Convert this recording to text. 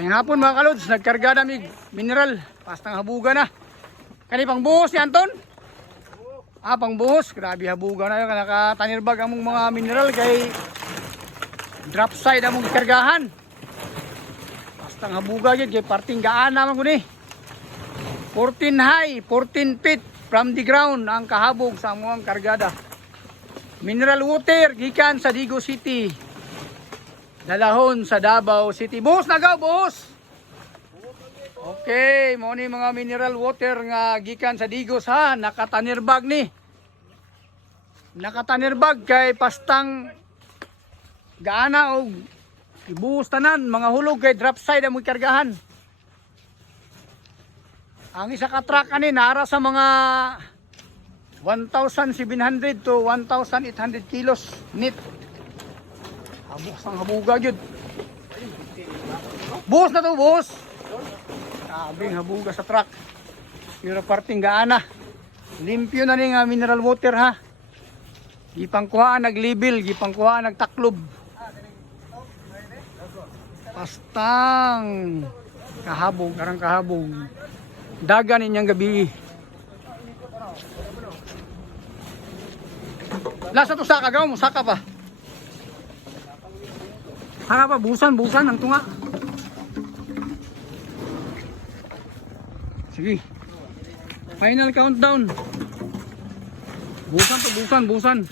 Ngayong hapon mga kalods, nagkarga na mig mineral. Pastang habuga na. Kani pang buhos ni Anton? Pang buhos. Grabe habuga na yun. Nakatanirbag among mga mineral kay drop side among kargahan. Pastang habuga yun kay parting gaan naman ko ni. 14 high, 14 feet from the ground ang kahabog sa among kargada. Mineral water gikan sa Digo City. Dalahon sa Davao City. Buhos na gaw, buhos. Okay, mo ni mga mineral water nga gikan sa Digos ha, nakatanirbag ni. Nakatanirbag kay pastang gaana og ibuhos tanan, mga hulog kay drop side ang kargahan. Ang isa ka truck ani nara sa mga 1,700 to 1,800 kilos net. Habog sang habuga gyud. Buhos na to, buhos. Sabing habuga sa truck. Pero parting gaana. Limpyo na ni nga mineral water ha. Gipangkuhaan nag-level, gipangkuhaan nagtaklob. Pastang kahabog, karang kahabog. Dagan inyang gabi. Lasa to saka gaw mo, saka pa. Saka pa, busan ang tunga. Sige. Final countdown. Busan to, busan.